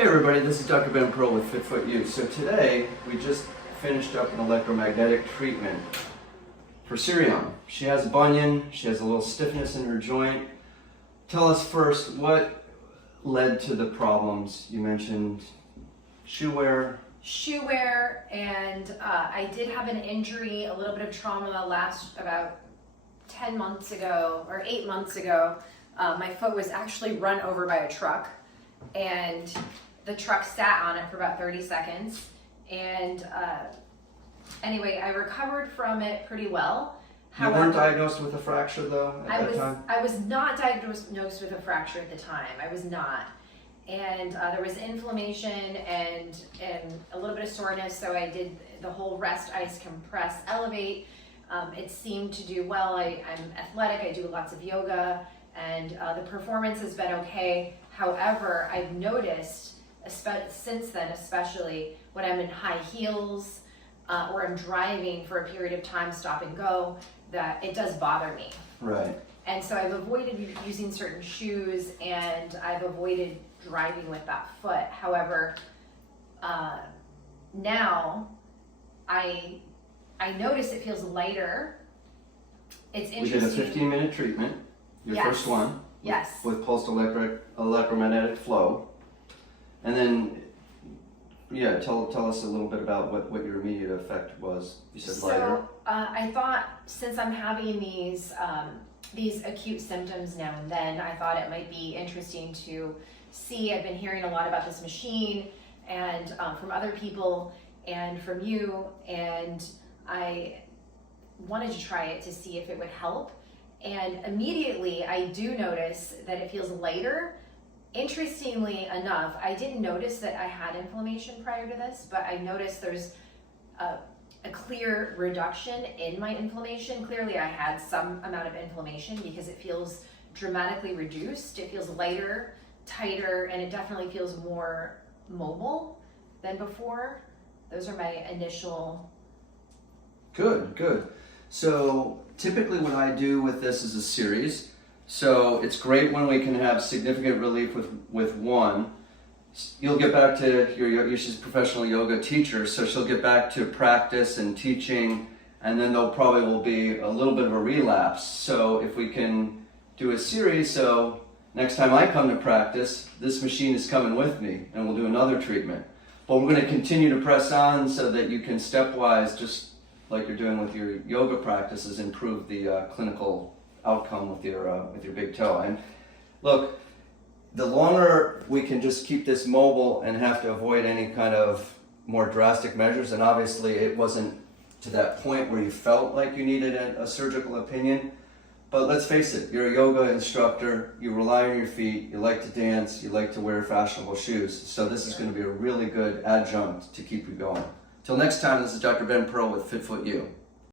Hey everybody, this is Dr. Ben Pearl with FitFoot U. So today we just finished up an electromagnetic treatment for Sirion. She has bunion, she has a little stiffness in her joint. Tell us first, what led to the problems? You mentioned shoe wear. Shoe wear, and I did have an injury, a little bit of trauma last about 10 months ago or 8 months ago. My foot was actually run over by a truck, and the truck sat on it for about 30 seconds. And anyway, I recovered from it pretty well. You weren't diagnosed with a fracture though at that time? I was not diagnosed with a fracture at the time. I was not. And there was inflammation and a little bit of soreness, so I did the whole rest, ice, compress, elevate. It seemed to do well. I'm athletic, I do lots of yoga, and the performance has been okay. However, I've noticed, since then especially, when I'm in high heels or I'm driving for a period of time, stop and go, that it does bother me. Right. And so I've avoided using certain shoes, and I've avoided driving with that foot. However, now I notice it feels lighter. It's interesting. We did a 15-minute treatment, your first one. Yes. With pulsed electromagnetic flow. And then, yeah, tell us a little bit about what your immediate effect was. You said lighter. So I thought, since I'm having these acute symptoms now and then, I thought it might be interesting to see. I've been hearing a lot about this machine, and from other people and from you, and I wanted to try it to see if it would help. And immediately I do notice that it feels lighter. Interestingly enough, I didn't notice that I had inflammation prior to this, but I noticed there's a clear reduction in my inflammation. Clearly I had some amount of inflammation because it feels dramatically reduced. It feels lighter, tighter, and it definitely feels more mobile than before. Those are my initial. Good. So typically what I do with this is a series. So it's great when we can have significant relief with one. You'll get back to she's a professional yoga teacher, so she'll get back to practice and teaching, and then there'll probably will be a little bit of a relapse. So if we can do a series, so next time I come to practice, this machine is coming with me, and we'll do another treatment. But we're going to continue to press on so that you can stepwise, just like you're doing with your yoga practices, improve the clinical outcome with your big toe. And look, the longer we can just keep this mobile and have to avoid any kind of more drastic measures, and obviously it wasn't to that point where you felt like you needed a surgical opinion, but let's face it, you're a yoga instructor, you rely on your feet, you like to dance, you like to wear fashionable shoes, so this is going to be a really good adjunct to keep you going. Till next time, this is Dr. Ben Pearl with FitFoot U.